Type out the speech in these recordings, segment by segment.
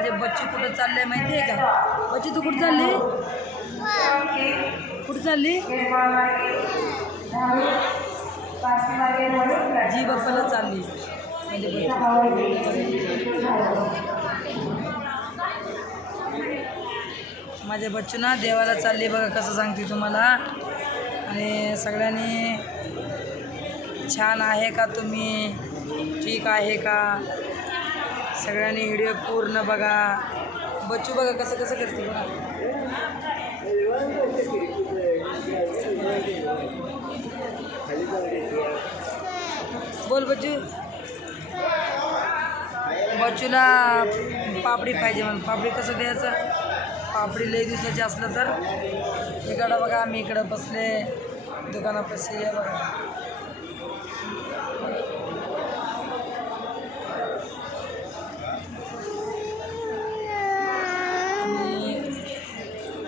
माझे बच्ची कुठं चालले माहिती आहे का? बच्ची तू कुठं चालली? कुठं चालली? जी बाप्पाला चालली माझे बच्चू ना देवाला चालली बघा कसं सांगते तुम्हाला. आणि सगळ्यांनी छान आहे का तुम्ही? ठीक आहे का? सगळ्यांनी व्हिडिओ पूर्ण बघा. बच्चू बघा कसं कसं करते बघा. बोल बच्चू. बच्चूला पापडी पाहिजे म्हणून. पापडी कसं द्यायचं? पापडी लई दिवसाची असलं तर इकडं बघा मी इकडं बसले दुकानापाशी आहे बघा.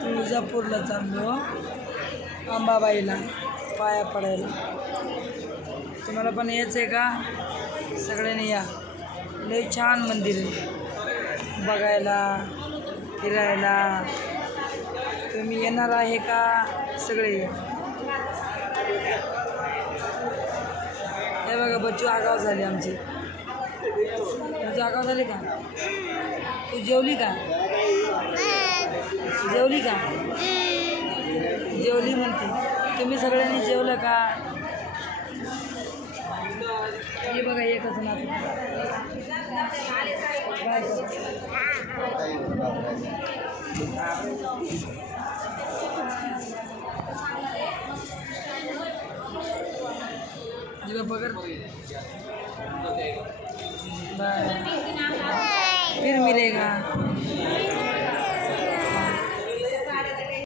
तुळजापूरला चाललो अंबाबाईला पाया पडायला. तुम्हाला पण यायचं आहे का? सगळ्यांनी या. लई छान मंदिर आहे बघायला फिरायला. तुम्ही येणार आहे का? सगळे हे बघा बच्चू आगाव झाले आमचे. तुझी आगाव झाली का? तू जेवली का? जेवली का? जेवली म्हणते. तुम्ही सगळ्यांनी जेवलं का? हे बघा एकच ना जी पकड़. फिर मिलेगा.